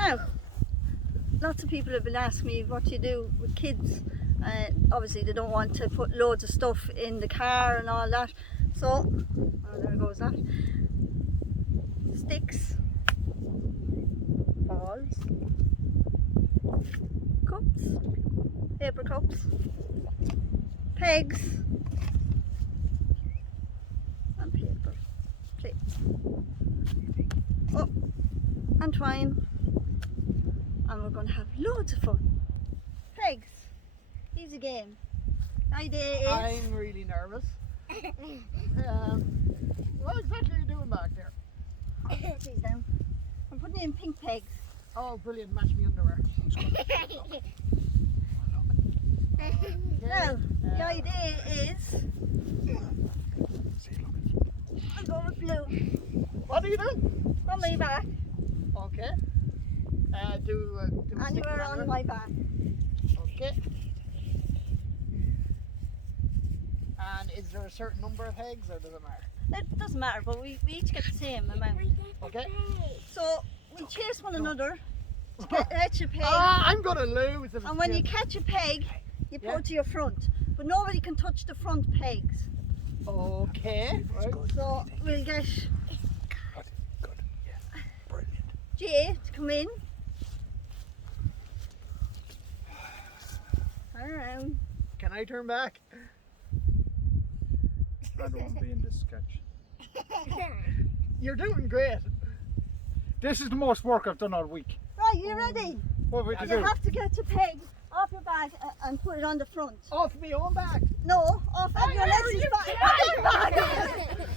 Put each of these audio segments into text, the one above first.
Now, lots of people have been asking me what you do with kids. Obviously they don't want to put loads of stuff in the car and all that. So, oh, there goes that. Sticks, balls, cups, paper cups, pegs, and paper plates. Oh, and twine. And we're going to have loads of fun. Pegs, easy game. Idea is... I'm really nervous. What exactly are you doing back there? Please down. I'm putting in pink pegs. Oh, brilliant, match me underwear. Now, the idea is... I'm going with blue. What are you doing? On my back. Okay. Do a stick Anywhere on matter. my back. Okay. And is there a certain number of eggs or does it matter? It doesn't matter, but we each get the same amount. Okay. So we chase one another to catch a peg. I'm gonna lose. If And when you catch a peg, you put it to your front. But nobody can touch the front pegs. Okay. Right. So we'll get Good. Yeah. Brilliant. Jay to come in. Turn around. Can I turn back? I don't want to be in this sketch. You're doing great. This is the most work I've done all week. Right, you ready? What have we to You do? have to get a peg off your back and put it on the front. Off me own back. No, off of your legs is back.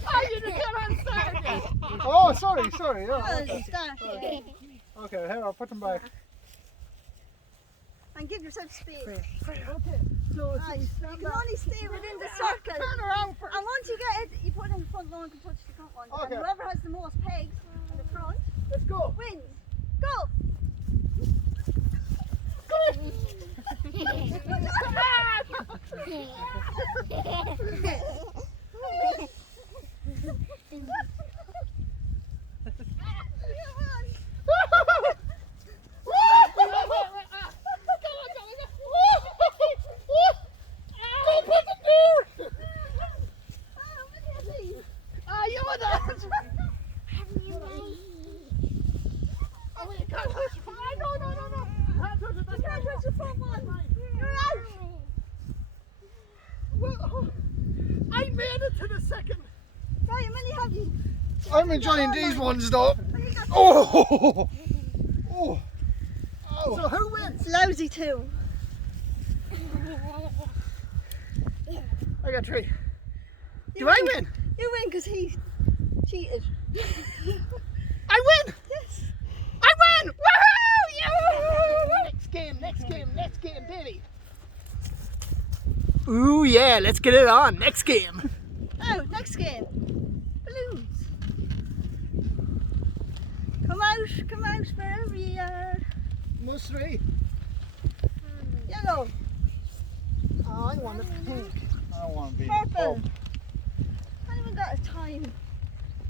Oh, you just can't understand yet. Oh, sorry. Yeah, Well, okay. start. Okay, here, I'll put them back. And give yourself space. Okay. So Right. You stand can back. only stay within the circle. Turn around first. And once you get it, you put it in the front, no one can touch the front one. Okay. And whoever has the most pegs in the front Let's go. wins. Go! I made it to the second. Right, how many have you? I'm enjoying these ones though. Oh! Oh! So who wins? Lousy too. I got 3. Do I win? You win because he cheated. I win! Yes. I win! Woohoo! Next game, Davey. Ooh yeah, let's get it on. Next game. Oh, next game. Balloons. Come out wherever you are. Must 3. Yellow, Oh, I want a pink. I don't want to be. purple. I haven't even got a time.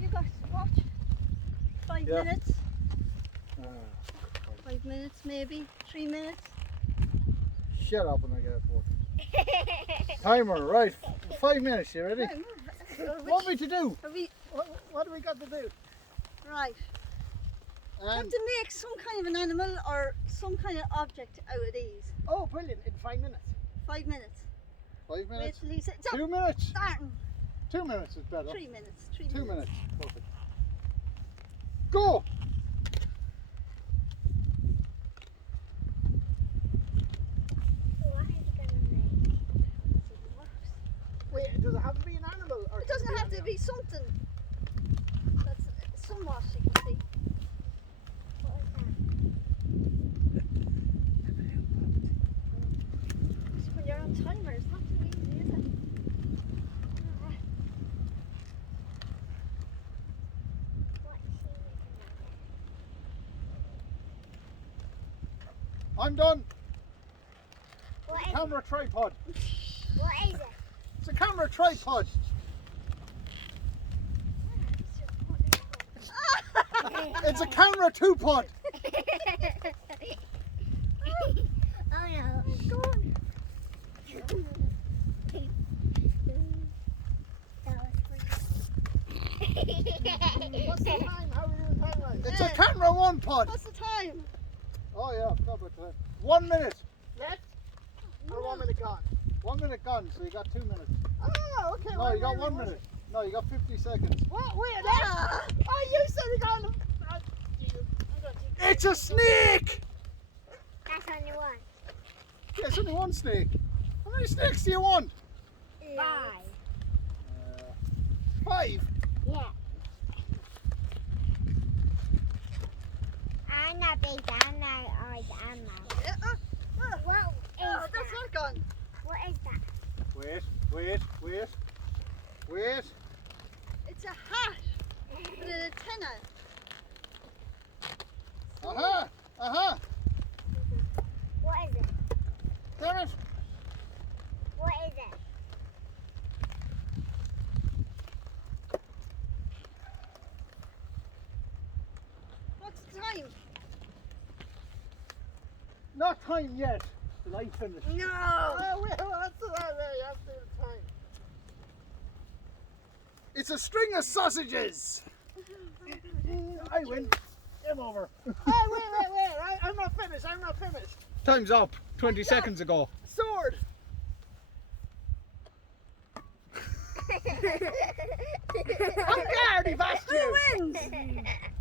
You got what? 5 Yeah. minutes? Oh. 5 minutes maybe? 3 minutes? Shut up when I get it working. Timer, right. 5 minutes, you ready? Right, What are we to do? are we, What do we got to do? right. We have to make some kind of an animal or some kind of object out of these. Oh, brilliant! In 5 minutes. 5 minutes. 5 Wait minutes? till he says, 2 minutes? starting. 2 minutes is better. 3 minutes. 2 minutes. Perfect. Go! Wait, does it have to be an animal? Or It doesn't have to be something that's somewhat you can see. When you're on timer, it's not too easy, is it? I'm done. What It's a is, camera tripod. what is it? It's a camera tripod. Ah, It's a camera two-pod. Go on. What's the time? How are we doing time wise? It's a camera one pod. What's the time? Oh yeah, I forgot about time. 1 minute. Left? Or 1 minute gone? 1 minute gone, so you got 2 minutes. Oh, okay. No, you got 1 minute. No, you got 50 seconds. What? Wait, left? Oh, you said you got them. Oh, Jesus. I'm gonna take It's a snake! That's only one. Yeah, it's only one snake. How many snakes do you want? 5. 5? Yeah. I'm not big, I'm not old, I'm not. What is Oh, that's that? not gone. What is that? Wait. It's a hat with an antenna. Aha! What is it? Damn it! What is it? What's the time? Not time yet. The light finished. No. Oh, wait, what's the right way? You have to do the time. It's a string of sausages. I win. Game over. Oh, wait. I'm not finished. Time's up. 20 seconds ago. Sword. I'm guard, he bashed Who you. wins?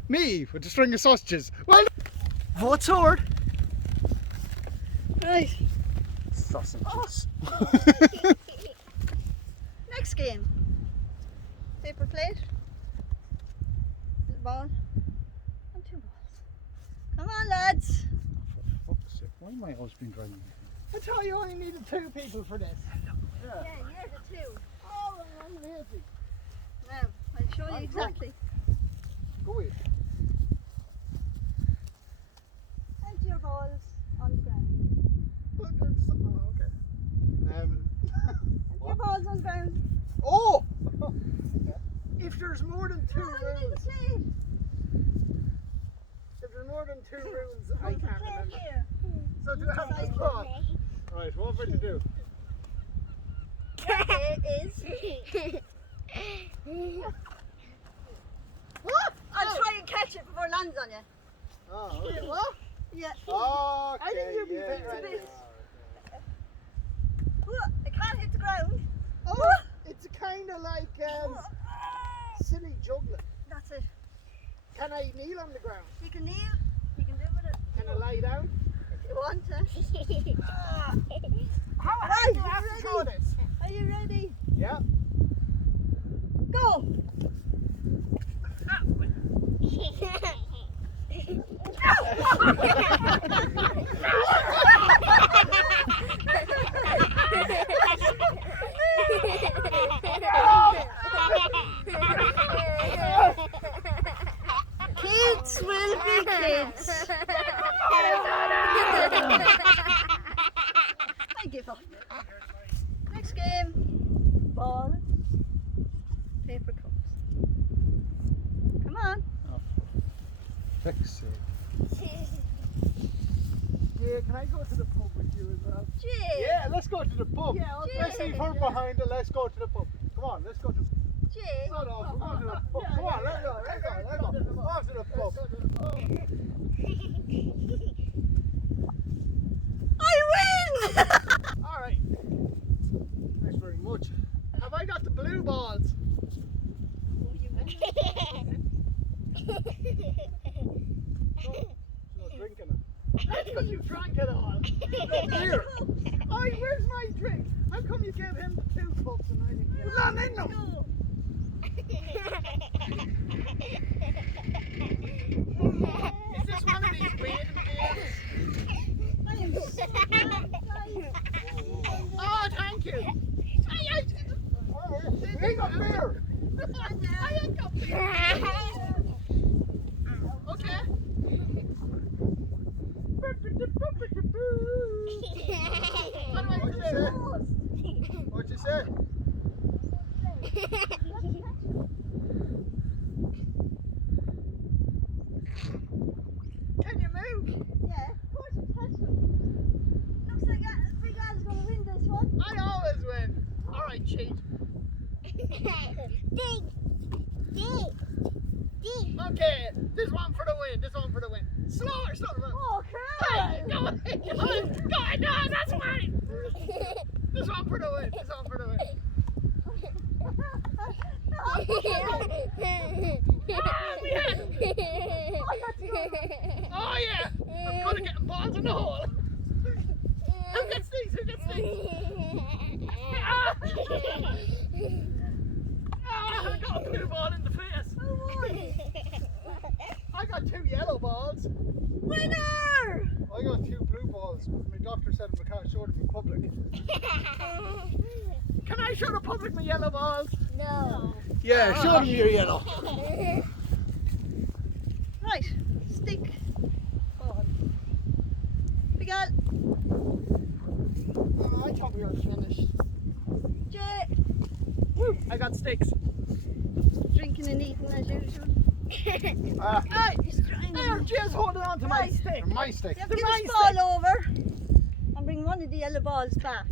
Me with the string of sausages. Well, Vote sword. Right. sausages. Next game. Paper plate. Little ball. And 2 balls. Come on, lads. For fuck's sake, why am I always being driving? I thought you only needed 2 people for this. Yeah, you're the 2. Oh, I'm lazy. Now, I'll show you I'm exactly. Go in. Empty your balls on the ground. Oh, okay. Empty your balls on the ground. Oh! If there's more than 2 Oh, you need runes, to play. if there's more than 2 runes, I You can can't play remember. here. So do I have this ball? Right, what have I to do? It is. What? I'll try and catch it before it lands on you. Oh, okay. What? Yeah. Okay, I think you'd be yeah, better yeah, at yeah. this. Look, it can't hit the ground. Oh, it's kind of like silly juggling. That's it. Can I kneel on the ground? You can kneel. You can do with it Can I lie down? if you want to. How Right, do I have to throw ready? this? Are you ready? Yeah. Go. Kids will be kids. I give up. Next game. Ball. Paper cups. Come on. Fix it. Yeah, can I go to the pub with you as well? Jay. Yeah, let's go to the pub. Yeah, okay. Let's leave her behind and let's go to the pub. Come on, let's go to Jay. No, no, we're going to the pub. Come on, let's go. Off to the pub. I win! Alright. Thanks very much. Have I got the blue balls? No drinking it. That's because you drank it all. Here. Oh, where's my drink? How come you gave him the 2 cups and I didn't get None in them. Go. Is this one of these waiting games? Oh, thank you. We got beer. I ain't got beer. Okay. What do I What'd you do? say? What'd you say? Can you move? Yeah, of course you touch them. Looks like win. Alright, cheat. Ding. Ding. Ding. Okay, this one for the win. This one for the win. Slower, slower. Oh, Hey, go on, go on, go on. No, that's mine. This one for the win. This one for the win. Oh yeah! I'm gonna get balls in the hole. Who gets these? Who gets these? I got a blue ball in the face. I got 2 yellow balls. Winner! I got 2 blue balls. My doctor said I can't show them in public. Can I show the public my yellow balls? No. Yeah, show them your yellow. Right, stick. Ball. Miguel. Oh, I thought we were finished. Jay. Woo, I got sticks. Drinking and eating as usual. Hey, He's trying there, to... Jay's holding on to my Right. stick. They're my stick. You have to give Nice this ball over and bring one of the yellow balls back.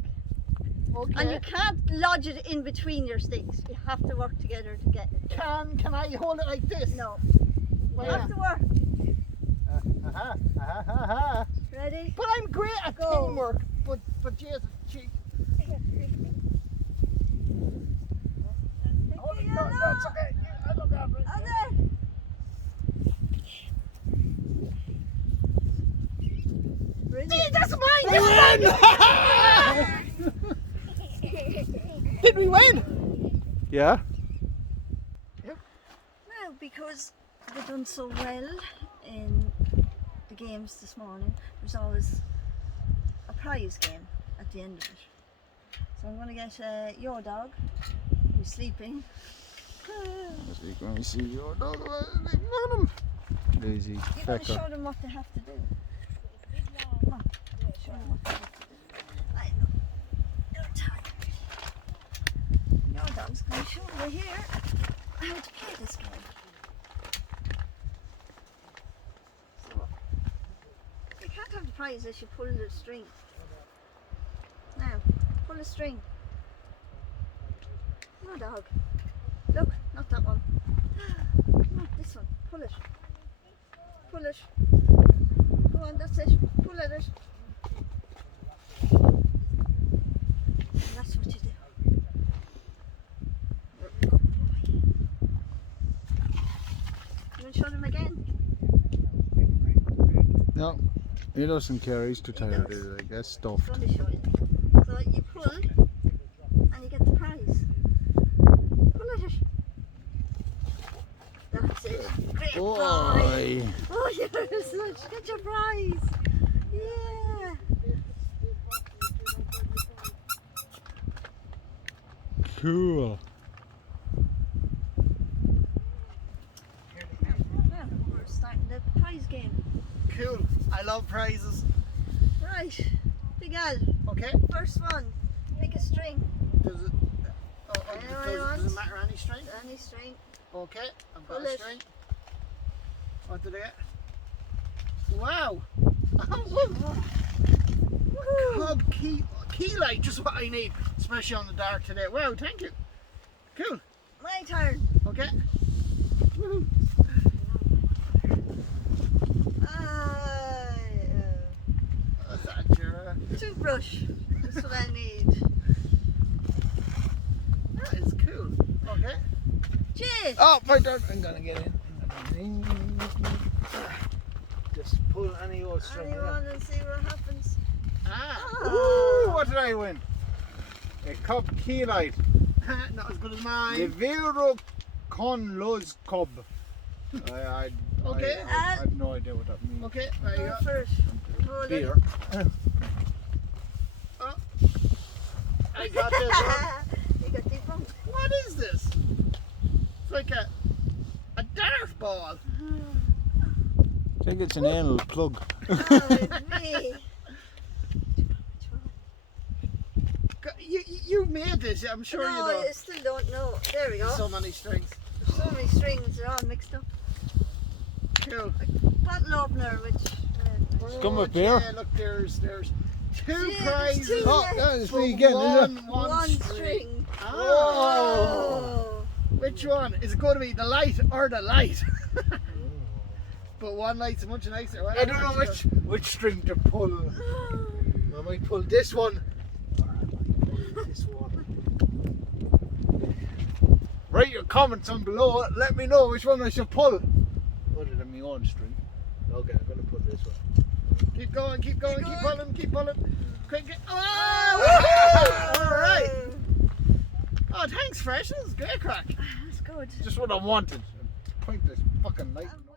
Okay. And you can't lodge it in between your sticks. You have to work together to get it. Can I hold it like this? No. Why You have not? to work. Ha. Ready? But I'm great at Go. teamwork. But Jay's a cheat. Oh, no, that's okay. I look after it. And then. Ready? That's mine! Did we win? Yeah. Well, because they've done so well in the games this morning, there's always a prize game at the end of it. So I'm going to get your dog, who's sleeping. Let me see your dog. Lazy You're going to fecker. show them what they have to do. Come on, show them what they have to do. I know. You're tired. Your dog's going to show you here how to play this game. So, you can't have the prize unless you pull the string. Now, pull the string. Your dog. Look, not that one. Not this one. Pull it. Pull it. Go on, that's it. Pull at it. And that's what you do. You're a good boy. You want to show them again? No, he doesn't care. He's too tired. I guess stuffed. I'm going to show you. So you pull and you get the prize. Pull at it. That's it. Great boy. Boy. Oh, you're such. Get your prize. Yeah. Cool. Well, we're starting the prize game. Cool. I love prizes. Right. Big Al, Okay. first one. Pick a string. Does it? Does it matter any string? Any string. Okay. I've got Pull a it. string. What did I get? Wow. Cub key light, just what I need, especially on the dark today. Wow, thank you. Cool. My turn. Okay. Woohoo. What's that, Jura? Toothbrush. That's what I need. That is cool. Okay. Jay. Oh, my turn. I'm gonna get in. Just pull any old string. Anyone and see what happens. Ah. Ooh, what did I win? A Cub key light. Not as good as The mine. Vero con los Cub. I Okay. have no idea what that means. Okay, there you Go go. first. Hold it. Beer. Oh. I got this one. You got deep one. What is this? It's like a dart ball. I think it's an anal plug. Oh, me. You made this, I'm sure No, you know. I still don't know. There we go. So many strings. There's so many strings, they're all mixed up. Cool. Bottle opener, which. Come up here. Yeah, look, there's 2 Jeez, prizes. two. Oh, that is for me again, isn't it? One string. Oh. Which one? Is it going to be the light or the light? But one light's much nicer. I don't know which string to pull. I might pull this one. Or I might pull this one. Write your comments on below. Let me know which one I should pull. Other than my own string. Okay, I'm gonna pull this one. Keep going, keep going, keep pulling, keep pulling. Quick, get. Oh! Oh. All right. Oh, thanks, Fresh. That was great crack. That's good. Just what I wanted. Point this fucking light.